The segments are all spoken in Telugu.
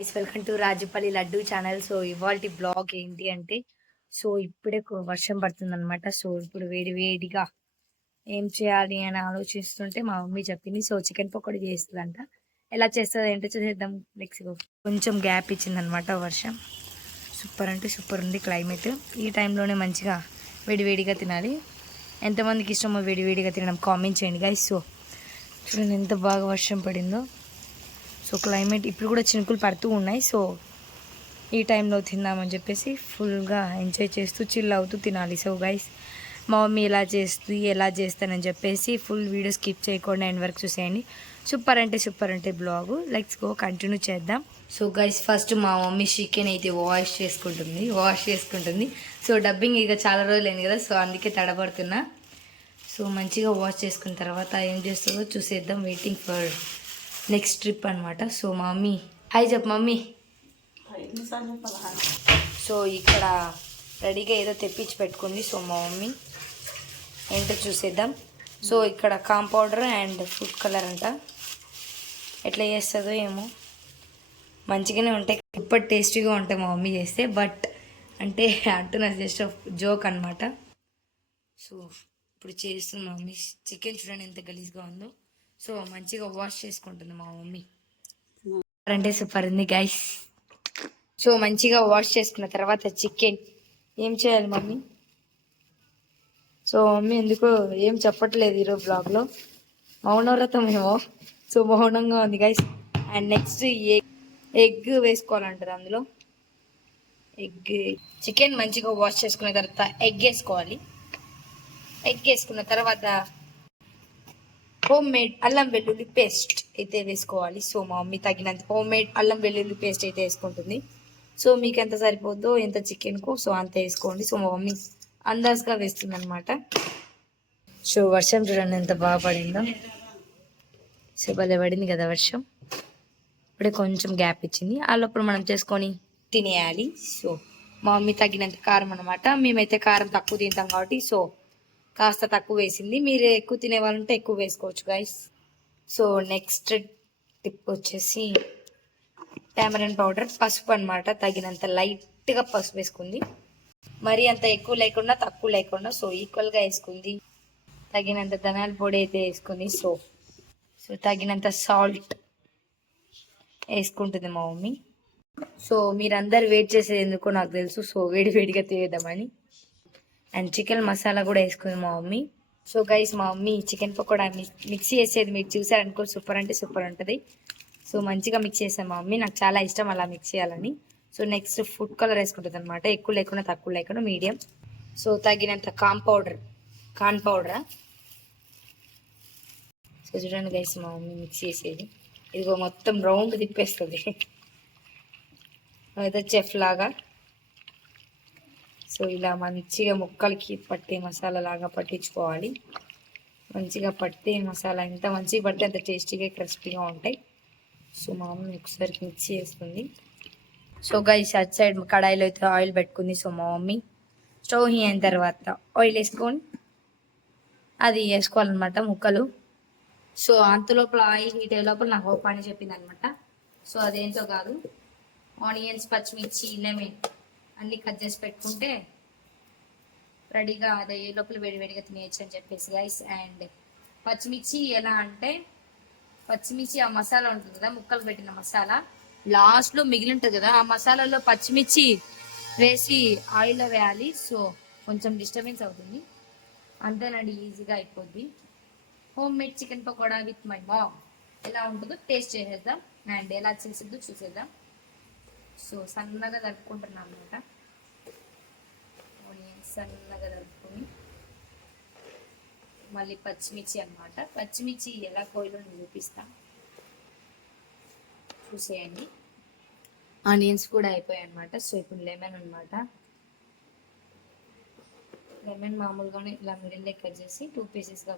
Guys welcome to Rajupalli Laddu channel so ఇవాళ బ్లాగ్ ఏంటి అంటే సో ఇప్పుడే వర్షం పడుతుంది అనమాట సో ఇప్పుడు వేడి వేడిగా ఏం చేయాలి అని ఆలోచిస్తుంటే మా మమ్మీ చెప్పింది. సో చికెన్ పకోడీ చేస్తుందంట. ఎలా చేస్తుంది ఏంటో చేద్దాం నెక్స్ట్ కొంచెం గ్యాప్ ఇచ్చింది అనమాట వర్షం. సూపర్ అంటే సూపర్ ఉంది క్లైమేట్ ఈ టైంలోనే మంచిగా వేడివేడిగా తినాలి. ఎంతమందికి ఇష్టమో వేడివేడిగా తినడం కామెంట్ చేయండి గైస్ సో చూడండి ఎంత బాగా వర్షం పడిందో. సో క్లైమేట్ ఇప్పుడు కూడా చినుకులు పడుతూ ఉన్నాయి. సో ఈ టైంలో తిందామని చెప్పేసి ఫుల్గా ఎంజాయ్ చేస్తూ చిల్ అవుతూ తినాలి. సో గైస్ మా మమ్మీ ఎలా చేస్తుంది ఎలా చేస్తానని చెప్పేసి ఫుల్ వీడియో స్కిప్ చేయకుండా ఎండ్ వరకు చూసేయండి. సూపర్ అంటే సూపర్ అంటే బ్లాగ్. లెట్స్ గో కంటిన్యూ చేద్దాం. సో గైస్ ఫస్ట్ మా మమ్మీ చికెన్ అయితే వాష్ చేసుకుంటుంది వాష్ చేసుకుంటుంది. సో డబ్బింగ్ ఇక చాలా రోజులు అయింది కదా సో అందుకే తడబడుతున్నా. సో మంచిగా వాష్ చేసుకున్న తర్వాత ఏం చేస్తుందో చూసేద్దాం వెయిటింగ్ ఫర్ నెక్స్ట్ ట్రిప్ అనమాట సో మా మమ్మీ హాయ్ చెప్పు మమ్మీ. సో ఇక్కడ రెడీగా ఏదో తెప్పించి పెట్టుకుంది. సో మా మమ్మీ ఏంటో చూసేద్దాం. సో ఇక్కడ కాంపౌడర్ అండ్ ఫుడ్ కలర్ అంట. ఎట్లా చేస్తుందో ఏమో. మంచిగానే ఉంటాయి. ఇప్పటి టేస్టీగా ఉంటాయి మా మమ్మీ చేస్తే. బట్ అంటే అంటున్నా జస్ట్ జోక్ అనమాట సో ఇప్పుడు చేస్తుంది మా మమ్మీ. చికెన్ చూడండి ఎంత గలీజ్గా ఉందో. సో మంచిగా వాష్ చేసుకుంటుంది మా మమ్మీ. అంటే సూపర్ ఉంది గైస్ సో మంచిగా వాష్ చేసుకున్న తర్వాత చికెన్ ఏం చేయాలి మమ్మీ? సో మమ్మీ ఎందుకో ఏం చెప్పట్లేదు ఈరోజు బ్లాగ్లో మౌనవ్రతం ఏమో సో మౌనంగా ఉంది guys and next egg egg వేసుకోవాలంటారు అందులో. ఎగ్ చికెన్ మంచిగా వాష్ చేసుకున్న తర్వాత ఎగ్ వేసుకోవాలి. ఎగ్ వేసుకున్న తర్వాత హోమ్ మేడ్ అల్లం వెల్లుల్లి పేస్ట్ అయితే వేసుకోవాలి. సో మా మమ్మీ తగినంత హోమ్ మేడ్ అల్లం వెల్లుల్లి పేస్ట్ అయితే వేసుకుంటుంది. సో మీకు ఎంత సరిపోద్దో ఎంత చికెన్కు సో అంత వేసుకోండి. సో మా మమ్మీ అందాజుగా వేస్తుంది అనమాట సో వర్షం చూడండి ఎంత బాగా పడిందో. సో భలే పడింది కదా వర్షం. ఇప్పుడే కొంచెం గ్యాప్ ఇచ్చింది. ఆ లోపల మనం చేసుకొని తినేయాలి. సో మా మమ్మీ తగినంత కారం అనమాట మేమైతే కారం తక్కువ తింటాం కాబట్టి సో కాస్త తక్కువ వేసింది. మీరు ఎక్కువ తినే వాళ్ళుంటే ఎక్కువ వేసుకోవచ్చు గైస్ సో నెక్స్ట్ టిప్ వచ్చేసి టామరన్ పౌడర్ పసుపు అన్నమాట. తగినంత లైట్గా పసుపు వేసుకుంది. మరి అంత ఎక్కువ లేకుండా తక్కువ లేకుండా సో ఈక్వల్గా వేసుకుంది. తగినంత ధనాల పొడి అయితే వేసుకుంది సో సో తగినంత సాల్ట్ వేసుకుంటుంది మా మమ్మీ. సో మీరందరు వెయిట్ చేసేది ఎందుకో నాకు తెలుసు. సో వేడి వేడిగా తినేద్దామని. అండ్ చికెన్ మసాలా కూడా వేసుకుంది మా మమ్మీ. సో గైస్ మా mummy chicken pakoda mix mixie చేసేది. మీరు చూసారనుకో సూపర్ అంటే సూపర్ ఉంటుంది. సో మంచిగా మిక్స్ చేసాను మా మమ్మీ. నాకు చాలా ఇష్టం అలా మిక్స్ చేయాలని. సో నెక్స్ట్ ఫుడ్ కలర్ వేసుకుంటుంది అనమాట ఎక్కువ లేకుండా తక్కువ లేకుండా మీడియం సో తగినంత కాన్ పౌడర్ కాన్ పౌడరా సో చూడండి గైస్ మా మమ్మీ మిక్స్ చేసేది. ఇదిగో మొత్తం రౌండ్ తిప్పేస్తుంది. అదే చెఫ్ లాగా. సో ఇలా మంచిగా ముక్కలకి పట్టే మసాలా లాగా పట్టించుకోవాలి. మంచిగా పట్టే మసాలా ఎంత మంచిగా పడితే అంత టేస్టీగా క్రిస్పీగా ఉంటాయి. సో మా మమ్మీ ఒకసారి మిక్సీ వేస్తుంది సో గైస్ అటు సైడ్ కడాయిలో అయితే ఆయిల్ పెట్టుకుంది. సో మా మమ్మీ స్టవ్ హీ అయిన తర్వాత ఆయిల్ వేసుకొని అది వేసుకోవాలన్నమాట ముక్కలు. సో అంత లోపల ఆయిల్ హీట్ అయ్యే లోపల నాకు ఒక పని చెప్పింది అనమాట సో అదేంటో కాదు ఆనియన్స్ పచ్చిమిర్చి లెమన్ అన్ని కట్ చేసి పెట్టుకుంటే రెడీగా అదే లోపల వేడివేడిగా తినేయచ్చు అని చెప్పేసి గైస్ అండ్ పచ్చిమిర్చి ఎలా అంటే పచ్చిమిర్చి ఆ మసాలా ఉంటుంది కదా ముక్కలు పెట్టిన మసాలా. లాస్ట్లో మిగిలి ఉంటుంది కదా ఆ మసాలాలో పచ్చిమిర్చి వేసి ఆయిల్లో వేయాలి. సో కొంచెం డిస్టర్బెన్స్ అవుతుంది. అంతేనండి ఈజీగా అయిపోద్ది. Home made chicken pakoda with my mom ఎలా ఉంటుందో టేస్ట్ చేసేద్దాం. అండ్ ఎలా చేసిద్దో చూసేద్దాం. సో సన్నగా తరుపుకుంటున్నాం అనమాట ఆనియన్స్ సన్నగా తరుపుకొని మళ్ళీ పచ్చిమిర్చి అనమాట పచ్చిమిర్చి ఎలా కోయిలో నేను చూపిస్తా. చూసేయండి. ఆనియన్స్ కూడా అయిపోయాయి అనమాట సో ఇప్పుడు లెమన్ అనమాట లెమన్ మామూలుగానే ఇలా మిడిల్లో కట్ చేసి టూ పీసెస్గా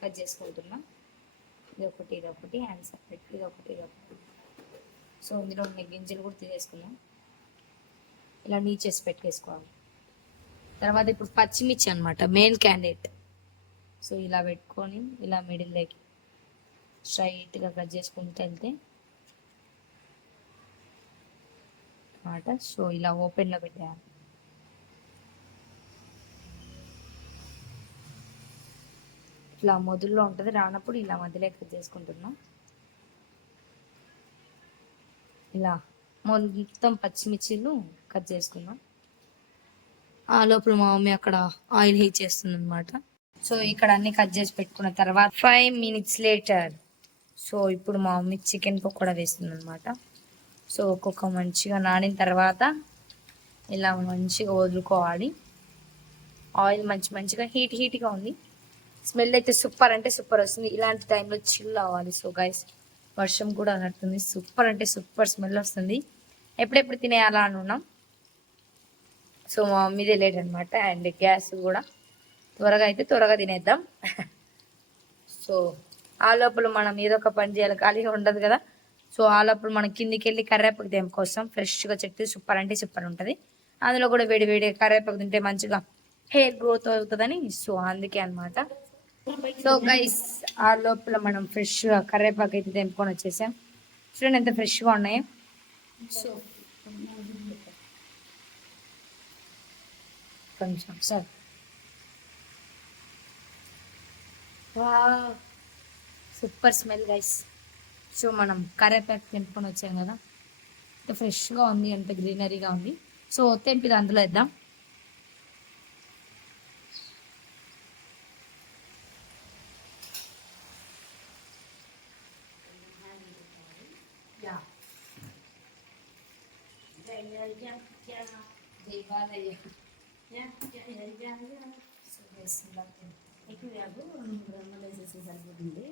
కట్ చేసుకుంటున్నాం. ఇది ఒకటి ఇది ఒకటి అండ్ సపరేట్ ఇది ఒకటి ఇది ఒకటి సో ఇందులో ఉన్న గింజలు కూడా తీసేసుకున్నాం ఇలా నీచేసి పెట్టేసుకోవాలి. తర్వాత ఇప్పుడు పచ్చిమిర్చి అనమాట మెయిన్ క్యాండిడేట్ సో ఇలా పెట్టుకొని ఇలా మిడిల్లోకి స్ట్రైట్గా కట్ చేసుకుంటూ వెళ్తే అనమాట సో ఇలా ఓపెన్లో పెట్టేయాలి. ఇట్లా మొదల్లో ఉంటుంది రానప్పుడు ఇలా మధ్యలో కట్ చేసుకుంటున్నాం. ఇలా మొత్తం పచ్చిమిర్చిలు కట్ చేసుకున్నాం ఆ లోపల మా మమ్మీ అక్కడ ఆయిల్ హీట్ చేస్తుంది అనమాట సో ఇక్కడ అన్ని కట్ చేసి పెట్టుకున్న తర్వాత ఫైవ్ మినిట్స్ లేటర్. సో ఇప్పుడు మా మమ్మీ చికెన్ పకోడా వేస్తుంది అనమాట సో ఒక్కొక్క మంచిగా నానిన తర్వాత ఇలా మంచిగా వదులుకోవాలి. ఆయిల్ మంచి మంచిగా హీట్ హీట్గా ఉంది. స్మెల్ అయితే సూపర్ అంటే సూపర్ వస్తుంది. ఇలాంటి టైంలో చిల్ అవ్వాలి. సో గైస్ వర్షం కూడా నడుతుంది సూపర్ అంటే సూపర్ స్మెల్ వస్తుంది. ఎప్పుడెప్పుడు తినేయాలా అని ఉన్నాం. సో మా మమ్మీదే లేట్ అనమాట అండ్ గ్యాస్ కూడా త్వరగా అయితే త్వరగా తినేద్దాం. సో ఆ లోపల మనం ఏదో ఒక పని చేయాలి. ఖాళీగా ఉండదు కదా. సో ఆ లోపల మనం కిందికి వెళ్ళి కర్రేపాకు దేనికోసం ఫ్రెష్గా చెట్టు సూపర్ అంటే సూపర్ ఉంటుంది. అందులో కూడా వేడి వేడి కర్రేపాకు తింటే మంచిగా హెయిర్ గ్రోత్ అవుతుందని సో అందుకే అనమాట సో గైస్ ఆ లోపల మనం ఫ్రెష్గా కర్రేపాకు అయితే తెంపుకొని వచ్చేసాం. చూడండి ఎంత ఫ్రెష్గా ఉన్నాయి. సో కొంచెం సార్. వా సూపర్ స్మెల్ గైస్ సో మనం కరేపాకు తెంపుకొని వచ్చాం కదా. ఎంత ఫ్రెష్గా ఉంది ఎంత గ్రీనరీగా ఉంది. సో తెంపిది అందులో వేద్దాం యా సో ఎక్కువ కాదు రెండు మూడు గ్రాములు వేసేసి సరిపోతుంది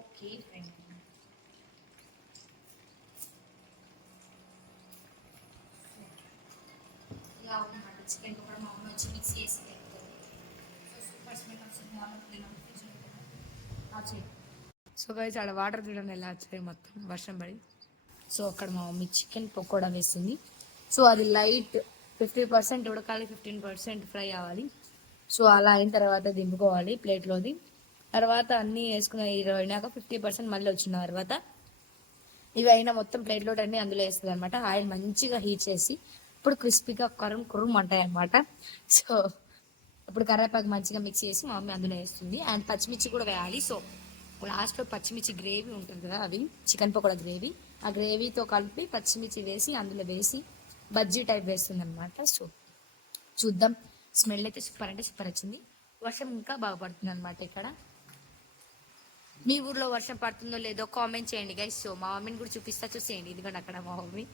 ఓకే ఫ్రెండ్ ఇలా ఉందన్నమాట చికెన్ కూడా మా అమ్మ వచ్చి మిక్స్ చేసి so super smell so guys ఆడ వాటర్ చూడండి ఎలా వచ్చాయి మొత్తం? వర్షం పడి. సో అక్కడ మా మమ్మీ చికెన్ పకోడా వేసింది. సో అది లైట్ ఫిఫ్టీ పర్సెంట్ ఉడకాలి ఫిఫ్టీన్ పర్సెంట్ ఫ్రై అవ్వాలి. సో అలా అయిన తర్వాత దింపుకోవాలి ప్లేట్లోది. తర్వాత అన్నీ వేసుకున్న ఇరవై అయినాక ఫిఫ్టీ పర్సెంట్ మళ్ళీ వచ్చిన తర్వాత ఇవి అయినా మొత్తం ప్లేట్లో అన్ని అందులో వేస్తుంది అనమాట ఆయిల్ మంచిగా హీట్ చేసి ఇప్పుడు క్రిస్పీగా కరుం కురుం అంటాయి అనమాట సో ఇప్పుడు కరివేపాకు మంచిగా మిక్స్ చేసి మా మమ్మీ అందులో వేస్తుంది. అండ్ పచ్చిమిర్చి కూడా వేయాలి. సో లాస్ట్లో పచ్చిమిర్చి గ్రేవీ ఉంటుంది కదా అవి చికెన్ పకోడా గ్రేవీ. ఆ గ్రేవీతో కలిపి పచ్చిమిర్చి వేసి అందులో వేసి బజ్జీ టైప్ వేస్తుంది అనమాట సో చూద్దాం. స్మెల్ అయితే సూపర్ అంటే సూపర్ వచ్చింది. వర్షం ఇంకా బాగా పడుతుంది అనమాట ఇక్కడ. మీ ఊర్లో వర్షం పడుతుందో లేదో కామెంట్ చేయండి గైస్ సో మా మమ్మీని కూడా చూపిస్తా చూసేయండి. ఎందుకంటే అక్కడ మా మమ్మీ.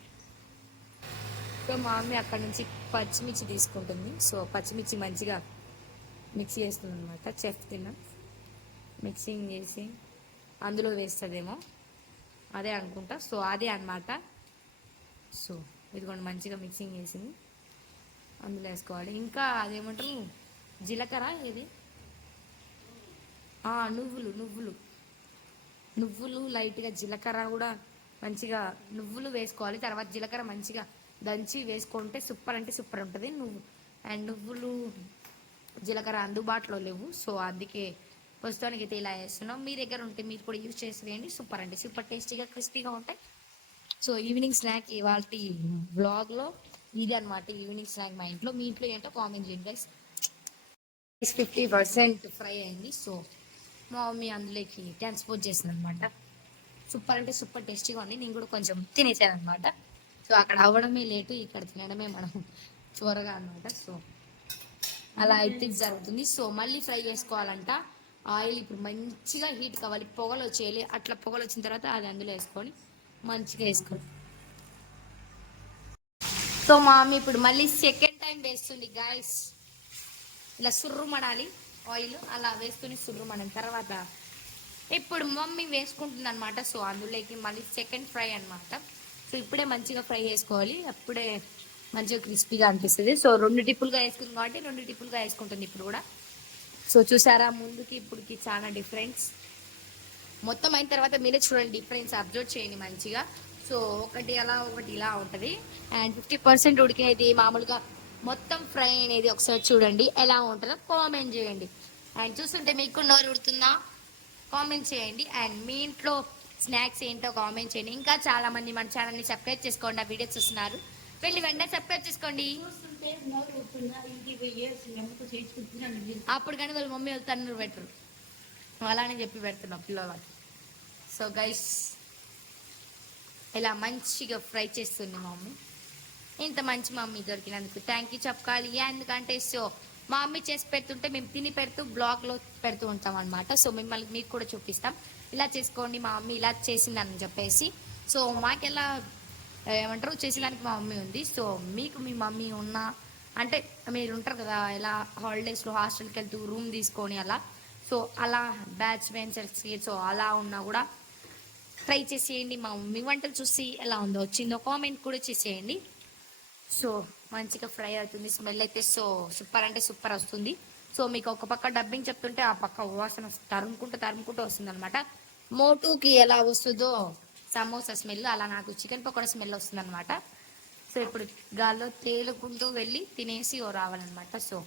సో మా మమ్మీ అక్కడ నుంచి పచ్చిమిర్చి తీసుకుంటుంది. సో పచ్చిమిర్చి మంచిగా మిక్సీ చేస్తుంది అనమాట చెఫ్ తిన్న. మిక్సింగ్ చేసి అందులో వేస్తుందేమో. అదే అనుకుంటా. సో అదే అన్నమాట. సో ఇదిగోండి మంచిగా మిక్సింగ్ చేసి అందులో వేసుకోవాలి. ఇంకా అదేమంటారు? జీలకర్ర ఏది? నువ్వులు నువ్వులు. నువ్వులు లైట్గా జీలకర్ర కూడా మంచిగా నువ్వులు వేసుకోవాలి. తర్వాత జీలకర్ర మంచిగా దంచి వేసుకుంటే సూపర్ అంటే సూపర్ ఉంటుంది. నువ్వు అండ్ నువ్వులు జీలకర్ర అందుబాటులో లేవు. సో అందుకే ప్రస్తుతానికి అయితే ఇలా వేస్తున్నాం. మీ దగ్గర ఉంటే మీరు కూడా యూజ్ చేసి వేయండి సూపర్ అంటే సూపర్ టేస్టీగా క్రిస్పీగా ఉంటాయి. సో ఈవినింగ్ స్నాక్ ఇవాళ బ్లాగ్లో ఇది అనమాట ఈవినింగ్ స్నాక్ మా ఇంట్లో. మీ ఇంట్లో ఏంటో కామెంట్ చేయండి గైస్ ఫిఫ్టీ పర్సెంట్ ఫ్రై అయింది. సో మా మమ్మీ అందులోకి ట్రాన్స్పోర్ట్ చేసింది అనమాట సూపర్ అంటే సూపర్ టేస్టీగా ఉంది. నేను కూడా కొంచెం తినేసాను అనమాట సో అక్కడ అవ్వడమే లేటు ఇక్కడ తినడమే మనం త్వరగా అనమాట సో అలా అయితే జరుగుతుంది. సో మళ్ళీ ఫ్రై చేసుకోవాలంట. ఆయిల్ ఇప్పుడు మంచిగా హీట్ కావాలి. పొగలు వచ్చేయాలి. అట్లా పొగలు వచ్చిన తర్వాత అది అందులో వేసుకొని మంచిగా వేసుకోండి. సో మా మమ్మీ ఇప్పుడు మళ్ళీ సెకండ్ టైం వేస్తుంది గాయస్ ఇలా సుర్రుమడాలి ఆయిల్ అలా వేసుకుని సుర్రుమడం తర్వాత ఇప్పుడు మమ్మీ వేసుకుంటుంది అనమాట సో అందులోకి మళ్ళీ సెకండ్ ఫ్రై అన్నమాట. సో ఇప్పుడే మంచిగా ఫ్రై చేసుకోవాలి. అప్పుడే మంచిగా క్రిస్పీగా అనిపిస్తుంది. సో రెండు టిప్పులుగా వేసుకుంది కాబట్టి రెండు టిప్పులుగా వేసుకుంటుంది ఇప్పుడు కూడా. సో చూసారా ముందుకి ఇప్పుడుకి చాలా డిఫరెన్స్ మొత్తం అయిన తర్వాత మీరే చూడండి డిఫరెన్స్ అబ్జర్వ్ చేయండి మంచిగా. సో ఒకటి అలా ఒకటి ఇలా ఉంటుంది. అండ్ ఫిఫ్టీ పర్సెంట్ ఉడికినది మామూలుగా మొత్తం ఫ్రై అనేది ఒకసారి చూడండి ఎలా ఉంటుందో కామెంట్ చేయండి. అండ్ చూస్తుంటే మీకు నోరు ఉడుతుందా కామెంట్ చేయండి. అండ్ మీ ఇంట్లో స్నాక్స్ ఏంటో కామెంట్ చేయండి. ఇంకా చాలా మంది మన ఛానల్ని సబ్స్క్రైబ్ చేసుకోండి ఆ వీడియోస్ చూస్తున్నారు. వెళ్ళి వెంటనే సబ్స్క్రైబ్ చేసుకోండి. అప్పుడు కానీ వాళ్ళ మమ్మీ వాళ్ళు పెట్టరు. అలానే చెప్పి పెడుతున్నాం పిల్లవాడికి సో గైస్ ఇలా మంచిగా ఫ్రై చేస్తుంది మా మమ్మీ. ఇంత మంచి మమ్మీ దొరికినందుకు థ్యాంక్ యూ చెప్పాలి. ఎందుకంటే సో మా మమ్మీ చేసి పెడుతుంటే మేము తిని పెడుతూ బ్లాగ్లో పెడుతూ ఉంటాం అనమాట సో మిమ్మల్ని మీకు కూడా చూపిస్తాం. ఇలా చేసుకోండి మా మమ్మీ ఇలా చేసిందని చెప్పేసి. సో మాకెలా ఏమంటారు చేసేదానికి మా మమ్మీ ఉంది. సో మీకు మీ మమ్మీ ఉన్నా అంటే మీరు ఉంటారు కదా ఇలా హాలిడేస్లో హాస్టల్కి వెళ్తూ రూమ్ తీసుకొని అలా సో అలా బ్యాచ్ బెంచర్స్కి సో అలా ఉన్నా కూడా ట్రై చేసేయండి. మా మమ్మీ వంటలు చూసి ఎలా ఉందో వచ్చిందో కామెంట్ కూడా చేసేయండి. సో మంచిగా ఫ్రై అవుతుంది స్మెల్ అయితే సో సూపర్ అంటే సూపర్ వస్తుంది. సో మీకు ఒక పక్క డబ్బింగ్ చెప్తుంటే ఆ పక్క వాసన తరుముకుంటూ తరుముకుంటూ వస్తుంది అనమాట మోటుకి ఎలా వస్తుందో సమోసా స్మెల్ అలా నాకు చికెన్ పకోడా స్మెల్ వస్తుంది అనమాట సో ఇప్పుడు గాల్లో తేలుకుంటూ వెళ్ళి తినేసి రావాలన్నమాట. సో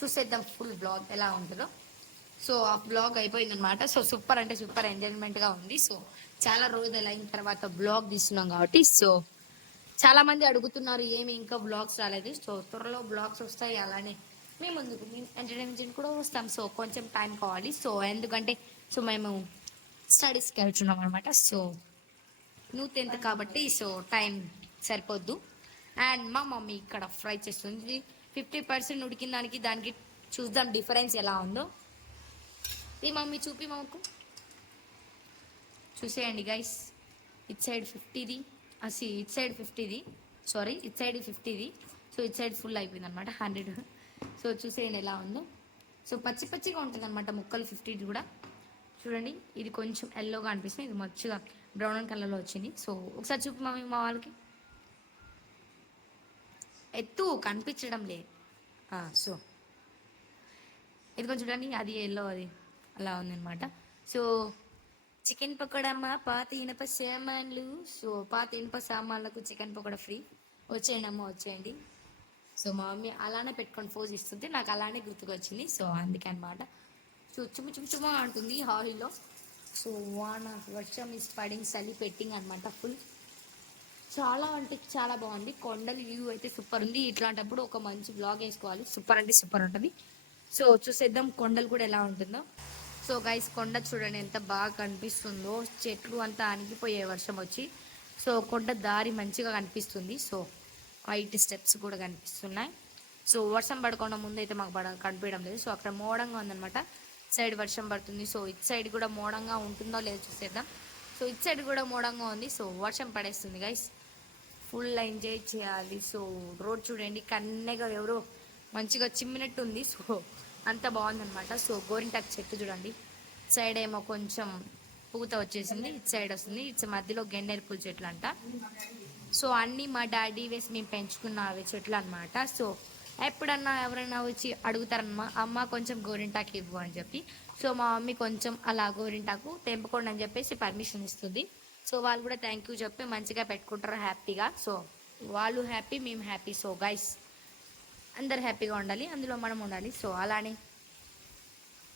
చూసేద్దాం ఫుల్ బ్లాగ్ ఎలా ఉంటుందో. సో ఆ బ్లాగ్ అయిపోయింది అనమాట సో సూపర్ అంటే సూపర్ ఎంజాయ్మెంట్గా ఉంది. సో చాలా రోజులు అయిన తర్వాత బ్లాగ్ తీస్తున్నాం కాబట్టి సో చాలా మంది అడుగుతున్నారు ఏమి ఇంకా బ్లాగ్స్ రాలేదు. సో త్వరలో బ్లాగ్స్ వస్తాయి అలానే మేము ముందుకు మేము ఎంటర్టైన్మెంట్ కూడా వస్తాం. సో కొంచెం టైం కావాలి. సో ఎందుకంటే సో మేము స్టడీస్కి వెళ్తున్నాం అనమాట సో నువ్వు టెన్త్ కాబట్టి సో టైం సరిపోద్దు. అండ్ మా మమ్మీ ఇక్కడ ఫ్రై చేస్తుంది. ఫిఫ్టీ పర్సెంట్ ఉడికిన దానికి దానికి చూద్దాం డిఫరెన్స్ ఎలా ఉందో. ఈ మమ్మీ చూపి మాకు. చూసేయండి గైస్ ఇట్ సైడ్ ఫిఫ్టీది. అసి ఇట్ సైడ్ ఫిఫ్టీది. సారీ ఇట్ సైడ్ ఫిఫ్టీది. సో ఇట్ సైడ్ ఫుల్ అయిపోయింది అనమాట హండ్రెడ్. సో చూసేయండి ఎలా ఉందో. సో పచ్చి పచ్చిగా ఉంటుంది అనమాట ముక్కలు ఫిఫ్టీది కూడా. చూడండి ఇది కొంచెం ఎల్లోగా అనిపిస్తుంది ఇది మంచిగా బ్రౌన్ అండ్ కలర్లో వచ్చింది. సో ఒకసారి చూపు మమ్మీ మా వాళ్ళకి. ఎత్తు కనిపించడం లేదు. సో ఇది కొంచెం చూడండి అది ఎల్లో అది. అలా ఉందన్నమాట. సో చికెన్ పకోడా పాత ఇనప సామాన్లు. సో పాత ఇనప సామాన్లకు చికెన్ పకోడా ఫ్రీ. వచ్చేయండి అమ్మ వచ్చేయండి. సో మా మమ్మీ అలానే పెట్టుకొని ఫోజ్ ఇస్తుంది. నాకు అలానే గుర్తుకొచ్చింది. సో అందుకే అనమాట సో చుమ్మ చుమ్మ చుమ్మ అంటుంది హాలీలో సో వాన వర్షం ఇస్ పడింగ్ చలి పెట్టింగ్ అనమాట ఫుల్ చాలా అంటే చాలా బాగుంది. కొండలు వ్యూ అయితే సూపర్ ఉంది. ఇట్లాంటప్పుడు ఒక మంచి బ్లాగ్ వేసుకోవాలి. సూపర్ అంటే సూపర్ ఉంటుంది. సో చూసేద్దాం కొండలు కూడా ఎలా ఉంటుందో. సో గైస్ కొండ చూడండి ఎంత బాగా కనిపిస్తుందో. చెట్లు అంతా అణిగిపోయే వర్షం వచ్చి సో కొండ దారి మంచిగా కనిపిస్తుంది. సో వైట్ స్టెప్స్ కూడా కనిపిస్తున్నాయి. సో వర్షం పడకుండా ముందు అయితే మాకు పడ కనిపించడం లేదు. సో అక్కడ మోడంగా ఉందనమాట సైడ్ వర్షం పడుతుంది. సో ఇటు సైడ్ కూడా మోడంగా ఉంటుందో లేదో చూసేద్దాం. సో ఇటు సైడ్ కూడా మోడంగా ఉంది. సో వర్షం పడేస్తుంది గైస్ ఫుల్ ఎంజాయ్ చేయాలి. సో రోడ్ చూడండి కన్నెగా ఎవరో మంచిగా చిమ్మినట్టు ఉంది సో అంత బాగుందనమాట సో గోరింటాకు చెట్టు చూడండి. సైడ్ ఏమో కొంచెం పూత వచ్చేసింది ఇటు సైడ్ వస్తుంది. ఇటు మధ్యలో గెన్నేరు పూల చెట్లు అంట సో అన్నీ మా డాడీ వేసి మేము పెంచుకున్న అవి చెట్లు అనమాట సో ఎప్పుడన్నా ఎవరైనా వచ్చి అడుగుతారనమా అమ్మ కొంచెం గోరింటాకు ఇవ్వు అని చెప్పి. సో మా మమ్మీ కొంచెం అలా గోరింటాకు తెంపుకోండి అని చెప్పేసి పర్మిషన్ ఇస్తుంది. సో వాళ్ళు కూడా థ్యాంక్ యూ చెప్పి మంచిగా పెట్టుకుంటారు హ్యాపీగా. సో వాళ్ళు హ్యాపీ మేము హ్యాపీ. సో గైస్ అందరు హ్యాపీగా ఉండాలి అందులో మనం ఉండాలి. సో అలానే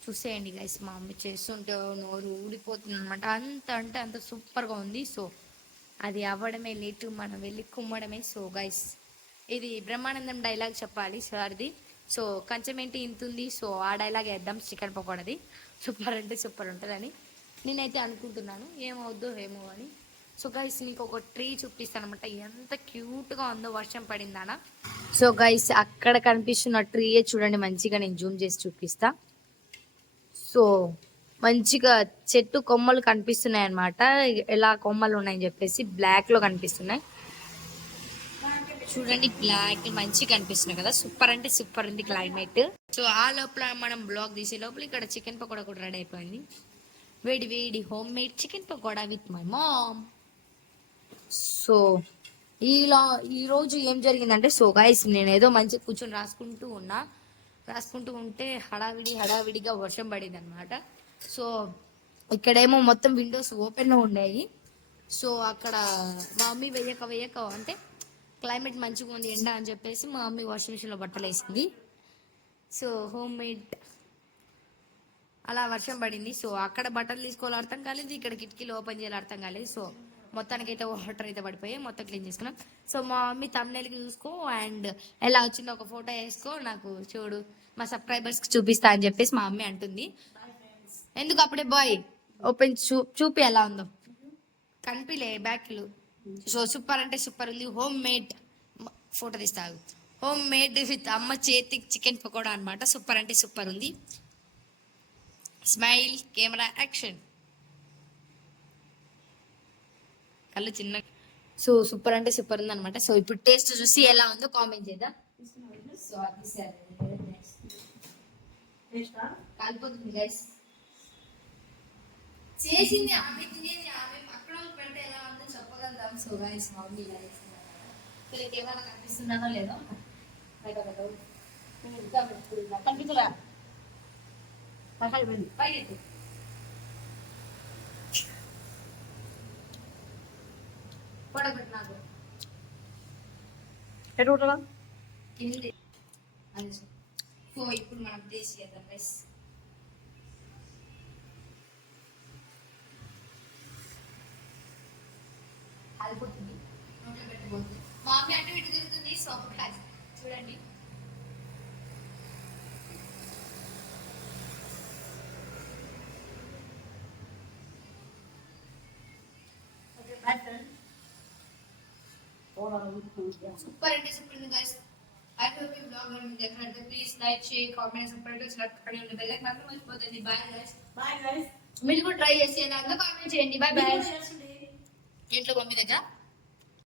చూసేయండి గైస్ మా మమ్మీ చేస్తుంటే నోరు ఊడిపోతుంది అనమాట అంత అంటే అంత సూపర్గా ఉంది. సో అది అవ్వడమే లేటు మనం వెళ్ళి కుమ్మడమే. సో గైస్ ఇది బ్రహ్మానందం డైలాగ్ చెప్పాలి సార్ది. సో కంచం ఏంటి ఇంత ఉంది? సో ఆ డైలాగ్ వేద్దాం చికెన్ పకోడది. సూపర్ అంటే సూపర్ ఉంటుందని నేనైతే అనుకుంటున్నాను. ఏమవుద్దో ఏమో అని. సో గైస్ మీకు ఒక ట్రీ చూపిస్తాను అనమాట ఎంత క్యూట్గా ఉందో వర్షం పడిందానా. సో గైస్ అక్కడ కనిపిస్తున్న ట్రీయే చూడండి మంచిగా నేను జూమ్ చేసి చూపిస్తా. సో మంచిగా చెట్టు కొమ్మలు కనిపిస్తున్నాయి అనమాట ఎలా కొమ్మలు ఉన్నాయని చెప్పేసి బ్లాక్లో కనిపిస్తున్నాయి. చూడండి బ్లాక్ మంచిగా కనిపిస్తున్నాయి కదా. సూపర్ అంటే సూపర్ ఉంది క్లైమేట్ సో ఆ లోపల మనం బ్లాగ్ తీసే లోపల ఇక్కడ చికెన్ పకోడా కూడా రెడీ అయిపోయింది. వేడి వేడి home made chicken pakoda with my mom so ఈలో ఈ రోజు ఏం జరిగిందంటే సో గాయస్ నేను ఏదో మంచి కూర్చొని రాసుకుంటూ ఉన్నా. రాసుకుంటూ ఉంటే హడావిడి హడావిడిగా వర్షం పడింది అనమాట సో ఇక్కడేమో మొత్తం విండోస్ ఓపెన్ ఉన్నాయి. సో అక్కడ మా మమ్మీ వెయ్యక వెయ్యక అంటే క్లైమేట్ మంచిగా ఉంది ఎండ అని చెప్పేసి మా మమ్మీ వాషింగ్ మిషన్లో బట్టలు వేసింది. సో హోమ్ మేడ్ అలా వర్షం పడింది. సో అక్కడ బట్టలు తీసుకోవాలి అర్థం కాలేదు ఇక్కడ కిటికీలు ఓపెన్ చేయాలి అర్థం కాలేదు. సో మొత్తానికి అయితే వాటర్ అయితే పడిపోయి మొత్తం క్లీన్ చేసుకున్నాం. సో మా మమ్మీ తమ్నేల్కి చూసుకో అండ్ ఎలా వచ్చిందో ఒక ఫోటో వేసుకో. నాకు చూడు మా సబ్స్క్రైబర్స్కి చూపిస్తా అని చెప్పేసి మా మమ్మీ అంటుంది. ఎందుకు అప్పుడే బాయ్ ఓపెన్ చూ చూపి ఎలా ఉందో. కనిపిలే బ్యాక్లు సో సూపర్ అంటే సూపర్ ఉంది. హోమ్ మేడ్ ఫోటో తీస్తాగు హోమ్ మేడ్ విత్ అమ్మ చేతి చికెన్ పకోడా అనమాట సూపర్ అంటే సూపర్ ఉంది. స్మైల్ కెమెరా యాక్షన్ కళ్ళు చిన్న సో సూపర్ అంటే సూపర్ ఉంది అనమాట సో ఇప్పుడు టేస్ట్ చూసి ఎలా ఉందో కామెంట్ చేద్దాం. సో అది సరే కాలిపోతుంది గైస్ చేసింది ఆమె తినేది ఆమె. పెడితే ఎలా ఉందో చెప్పగలుగుతాం. సో గైస్ మమ్మీ ఇలా చేస్తున్నారు ఏమైనా కనిపిస్తున్నానో లేదో? బయట. కనిపించరా బయట పెట్టు. పొడగొట్టు నాకు ఎటు కొట్టాలా ఇప్పుడు మనం టేస్ట్ చేద్దాం గైస్ కాలిపోతుంది నోట్లో పెట్టబోతుంది మా అమ్మ అటు ఇటు తిరుగుతుంది సో guys, చూడండి సూపర్ అంటే సూపర్ ఉంది గైస్ ఐ హోప్ ఈ బ్లాగ్ మీకు ఎక్కడంటే please like share comment subscribe చేసి అక్కడ ఉన్న బెల్ ఐకాన్ మాత్రం మర్చిపోతుంది బాయ్ గైస్ బాయ్ గైస్ మీరు కూడా ట్రై చేసి నాకు కామెంట్ చేయండి బాయ్ బాయ్ ఇంట్లో మమ్మీ దగ్గర